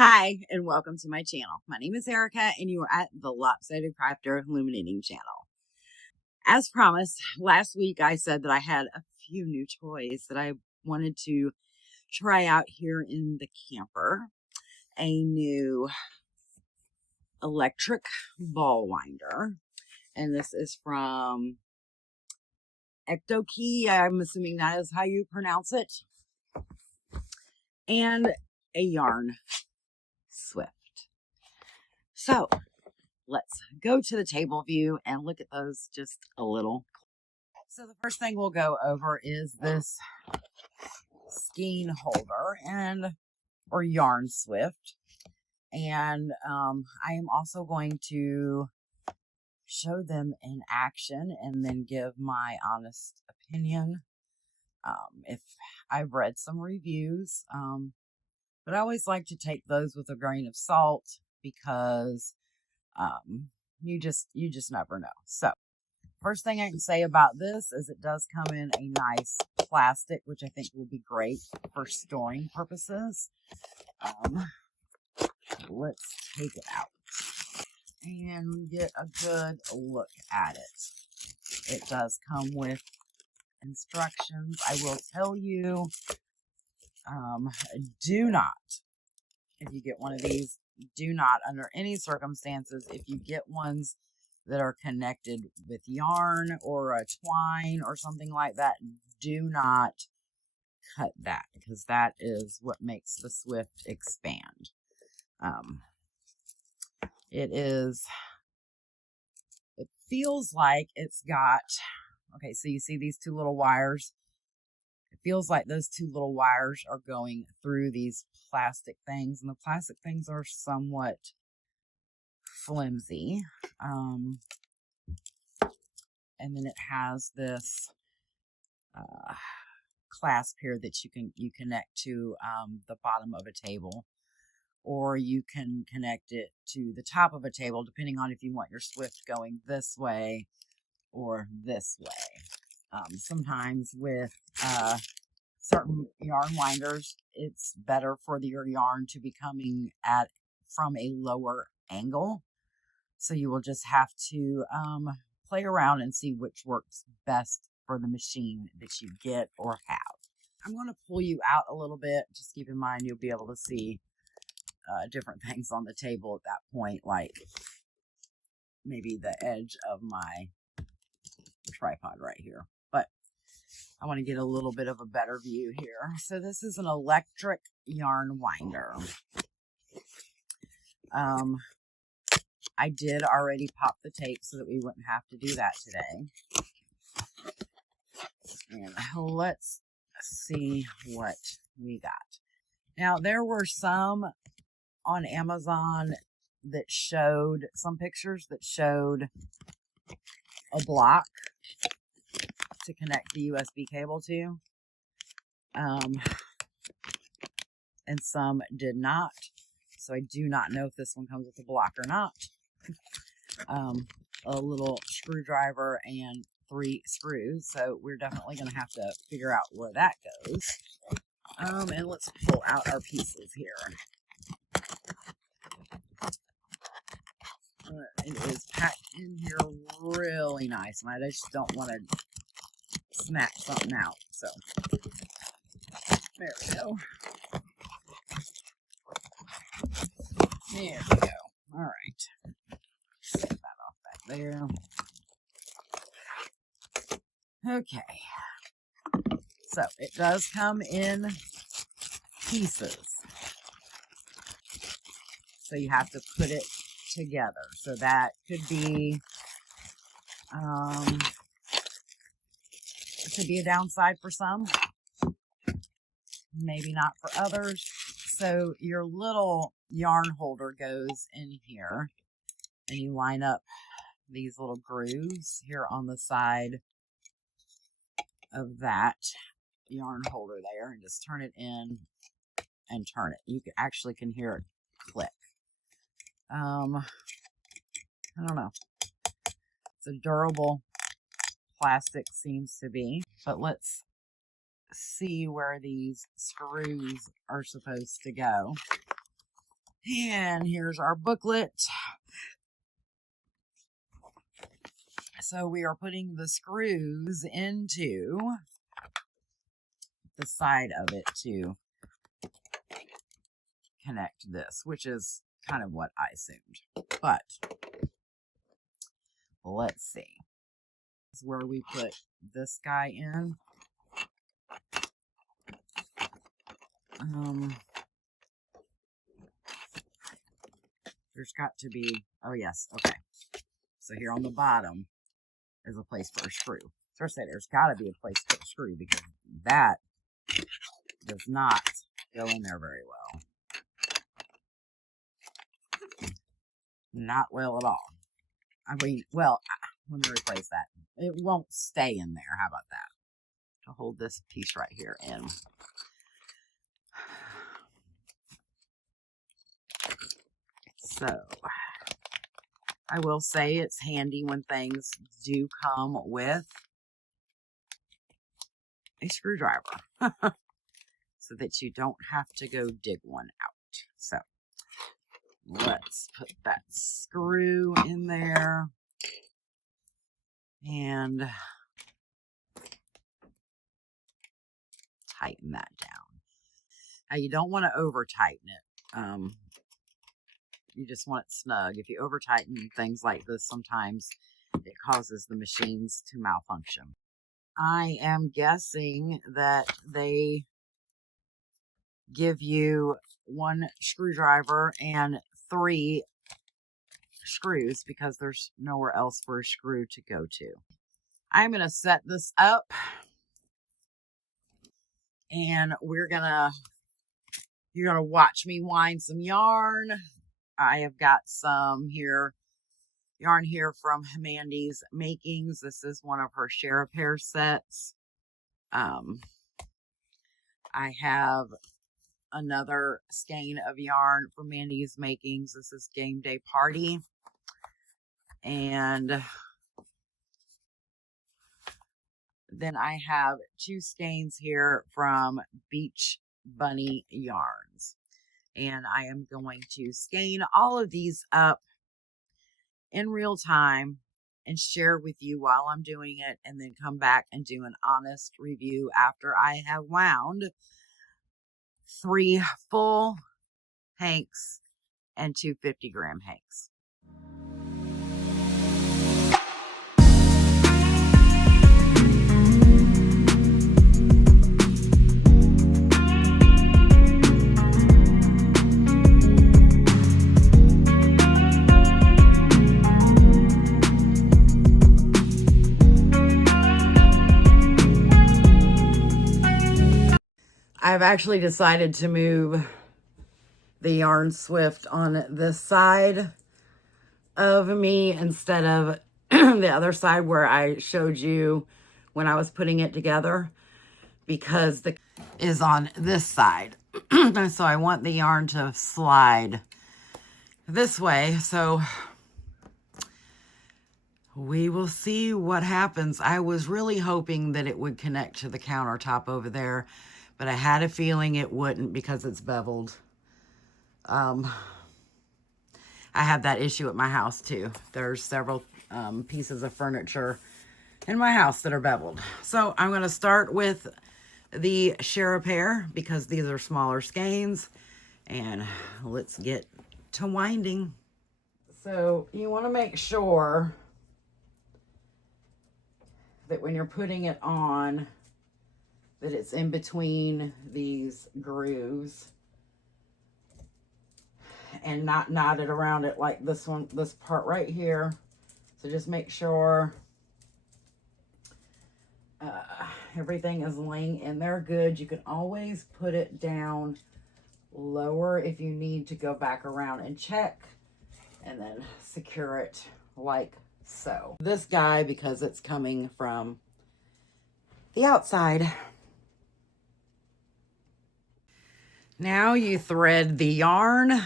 Hi, and welcome to my channel. My name is Erica, and you are at the Lopsided Crafter Illuminating channel. As promised, last week I said that I had a few new toys that I wanted to try out here in the camper. A new electric ball winder, and this is from Ectokey. I'm assuming that is how you pronounce it. And a yarn swift. So let's go to the table view and look at those just a little. So the first thing we'll go over is this skein holder or yarn swift. And I am also going to show them in action and then give my honest opinion. If I've read some reviews, but I always like to take those with a grain of salt because you just never know. So first thing I can say about this is it does come in a nice plastic, which I think will be great for storing purposes. Let's take it out and get a good look at it. It does come with instructions. I will tell you, do not, if you get one of these, do not, under any circumstances, if you get ones that are connected with yarn or a twine or something like that, do not cut that, because that is what makes the Swift expand. It feels like it's got, okay, so you see these two little wires? It feels like those two little wires are going through these plastic things, and the plastic things are somewhat flimsy. And then it has this clasp here that you connect to the bottom of a table, or you can connect it to the top of a table, depending on if you want your Swift going this way or this way. Sometimes with certain yarn winders, it's better for your yarn to be coming from a lower angle. So you will just have to play around and see which works best for the machine that you get or have. I'm going to pull you out a little bit. Just keep in mind you'll be able to see different things on the table at that point, like maybe the edge of my tripod right here. But I want to get a little bit of a better view here. So this is an electric yarn winder. I did already pop the tape so that we wouldn't have to do that today. And let's see what we got. Now, there were some on Amazon that showed, some pictures that showed a block to connect the USB cable to. And some did not. So I do not know if this one comes with a block or not. A little screwdriver and 3 screws. So we're definitely going to have to figure out where that goes. And let's pull out our pieces here. It is packed in here really nice. And I just don't want to snatch something out. So there we go. There we go. All right. Get that off back there. Okay. So it does come in pieces. So you have to put it together. So that could be it could be a downside for some, maybe not for others. So your little yarn holder goes in here, and you line up these little grooves here on the side of that yarn holder there, and just turn it in and turn it. You actually can hear it click. I don't know. It's a durable plastic, seems to be, but let's see where these screws are supposed to go. And here's our booklet. So we are putting the screws into the side of it to connect this, which is kind of what I assumed. But let's see. This is where we put this guy in. There's got to be, oh yes, okay. So here on the bottom is a place for a screw. So I say there's got to be a place to put a screw because that does not go in there very well. Not well at all. I mean, well, let me replace that. It won't stay in there. How about that? To hold this piece right here in. So, I will say it's handy when things do come with a screwdriver so that you don't have to go dig one out. So, let's put that screw in there and tighten that down. Now, you don't want to over tighten it. You just want it snug. If you over tighten things like this, sometimes it causes the machines to malfunction. I am guessing that they give you 1 screwdriver and 3 screws because there's nowhere else for a screw to go to. I'm going to set this up and you're going to watch me wind some yarn. I have got some yarn here from Mandy's Makings. This is one of her share a pair sets. I have another skein of yarn from Mandy's Makings. This is Game Day Party. And then I have 2 skeins here from Beach Bunny Yarns. And I am going to skein all of these up in real time and share with you while I'm doing it, and then come back and do an honest review after I have wound 3 full hanks and 2 50-gram hanks. I've actually decided to move the yarn swift on this side of me instead of the other side where I showed you when I was putting it together, because the is on this side. So I want the yarn to slide this way. So we will see what happens. I was really hoping that it would connect to the countertop over there, but I had a feeling it wouldn't because it's beveled. I have that issue at my house too. There's several pieces of furniture in my house that are beveled. So I'm going to start with the share a pair because these are smaller skeins, and let's get to winding. So you want to make sure that when you're putting it on, that it's in between these grooves and not knotted around it like this one, this part right here. So just make sure everything is laying in there good. You can always put it down lower if you need to go back around and check, and then secure it like so. This guy, because it's coming from the outside. Now you thread the yarn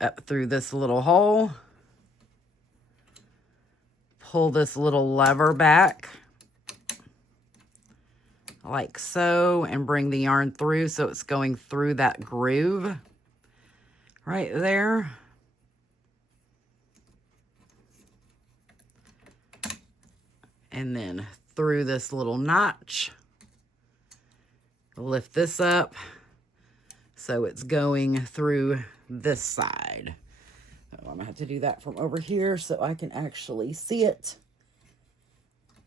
up through this little hole. Pull this little lever back like so and bring the yarn through so it's going through that groove. right there. And then through this little notch, lift this up so it's going through this side. So I'm gonna have to do that from over here so I can actually see it.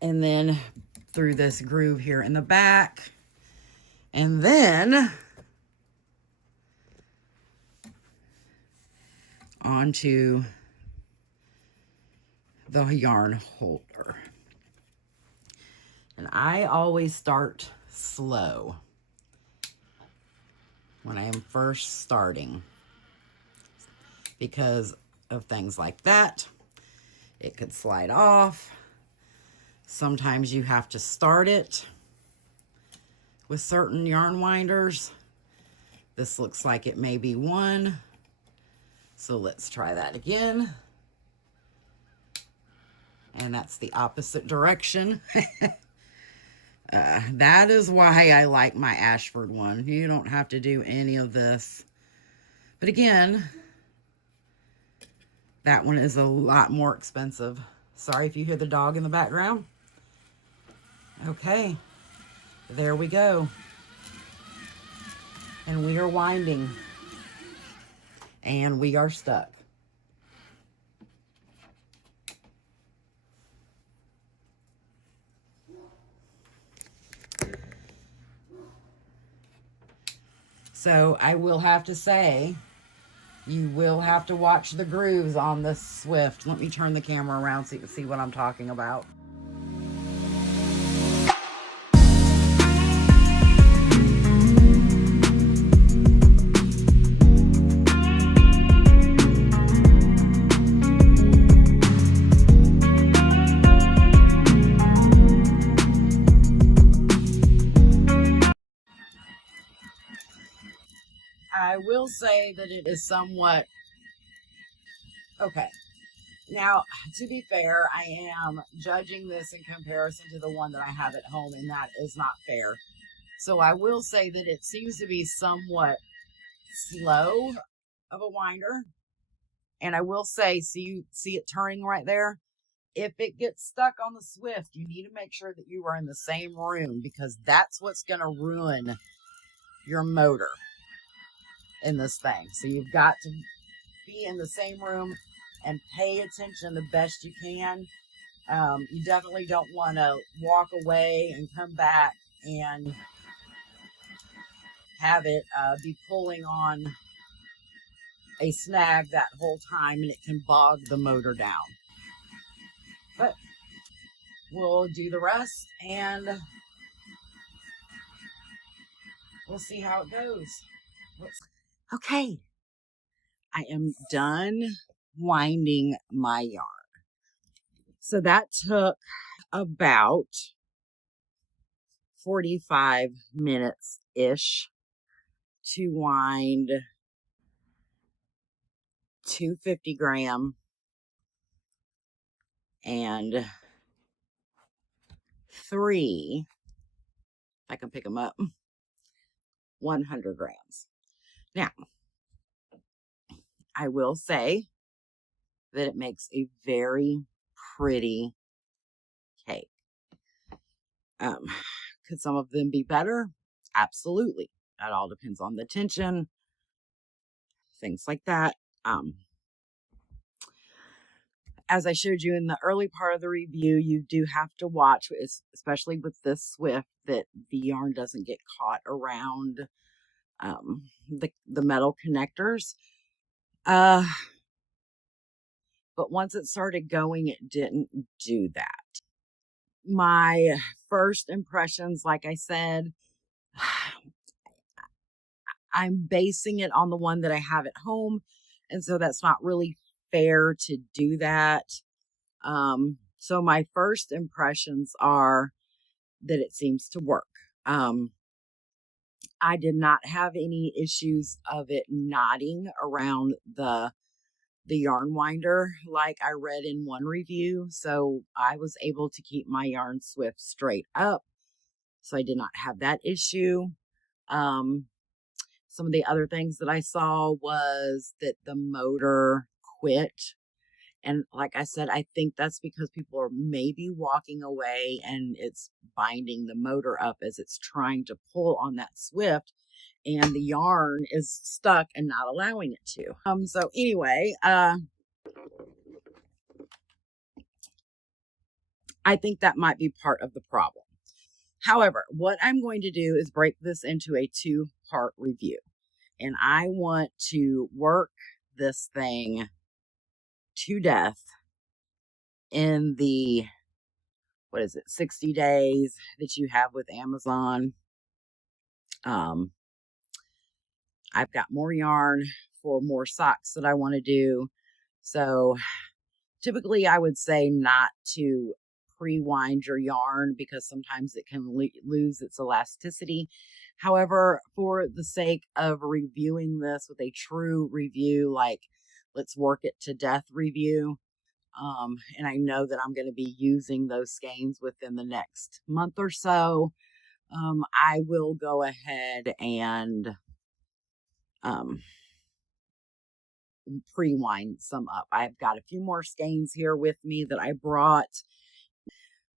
And then through this groove here in the back. And then onto the yarn holder. And I always start slow when I am first starting because of things like that. It could slide off. Sometimes you have to start it with certain yarn winders. This looks like it may be one. So let's try that again. And that's the opposite direction. That is why I like my Ashford one. You don't have to do any of this. But again, that one is a lot more expensive. Sorry if you hear the dog in the background. Okay, there we go. And we are winding. And we are stuck. So I will have to say, you will have to watch the grooves on this Swift. Let me turn the camera around so you can see what I'm talking about. I will say that it is somewhat okay. Now, to be fair, I am judging this in comparison to the one that I have at home, and that is not fair. So I will say that it seems to be somewhat slow of a winder. And I will say, see it turning right there? If it gets stuck on the Swift, you need to make sure that you are in the same room, because that's what's going to ruin your motor in this thing. So you've got to be in the same room and pay attention the best you can. You definitely don't want to walk away and come back and have it be pulling on a snag that whole time, and it can bog the motor down. But we'll do the rest and we'll see how it goes. Okay, I am done winding my yarn. So that took about 45 minutes-ish to wind 250 gram and 3, if I can pick them up, 100 grams. Now, I will say that it makes a very pretty cake. Could some of them be better? Absolutely. That all depends on the tension, things like that. As I showed you in the early part of the review, you do have to watch, especially with this Swift, that the yarn doesn't get caught around the metal connectors. But once it started going, it didn't do that. My first impressions, like I said, I'm basing it on the one that I have at home, and so that's not really fair to do that. So my first impressions are that it seems to work. I did not have any issues of it knotting around the yarn winder like I read in one review. So I was able to keep my yarn Swift straight up. So I did not have that issue. Some of the other things that I saw was that the motor quit. And like I said, I think that's because people are maybe walking away and it's binding the motor up as it's trying to pull on that Swift, and the yarn is stuck and not allowing it to. So anyway, I think that might be part of the problem. However, what I'm going to do is break this into a 2-part review. And I want to work this thing to death in the, 60 days that you have with Amazon. I've got more yarn for more socks that I want to do. So typically I would say not to pre-wind your yarn because sometimes it can lose its elasticity. However, for the sake of reviewing this with a true review, like let's work it to death review, and I know that I'm going to be using those skeins within the next month or so, I will go ahead and pre-wind some up. I've got a few more skeins here with me that I brought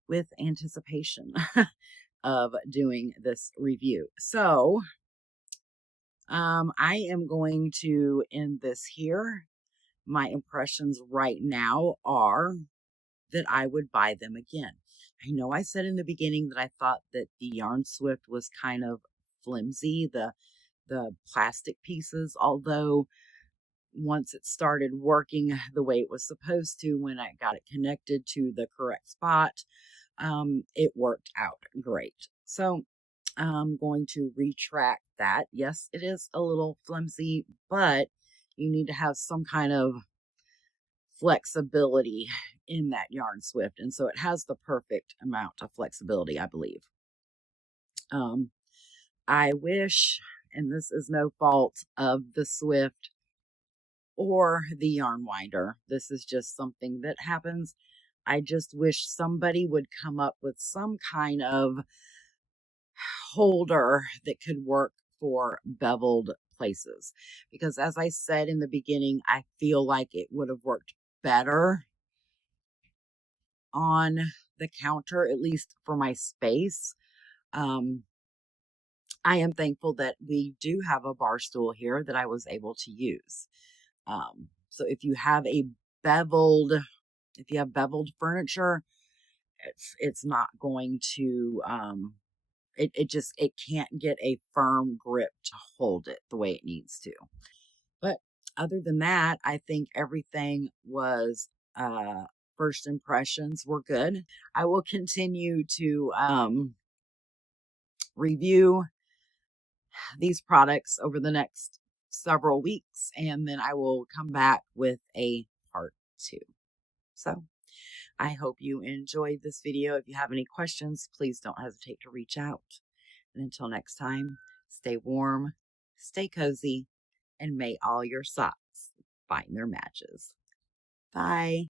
with anticipation of doing this review. So I am going to end this here. My impressions right now are that I would buy them again. I know I said in the beginning that I thought that the Yarn Swift was kind of flimsy, the plastic pieces, although once it started working the way it was supposed to, when I got it connected to the correct spot, it worked out great. So I'm going to retract that. Yes, it is a little flimsy, but you need to have some kind of flexibility in that Yarn Swift. And so it has the perfect amount of flexibility, I believe. I wish, and this is no fault of the Swift or the yarn winder, this is just something that happens. I just wish somebody would come up with some kind of holder that could work for beveled places, because as I said in the beginning, I feel like it would have worked better on the counter, at least for my space. I am thankful that we do have a bar stool here that I was able to use. So if you have beveled furniture, it's not going to, it can't get a firm grip to hold it the way it needs to. But other than that, I think everything was, first impressions were good. I will continue to, review these products over the next several weeks, and then I will come back with a part 2. So I hope you enjoyed this video. If you have any questions, please don't hesitate to reach out. And until next time, stay warm, stay cozy, and may all your socks find their matches. Bye.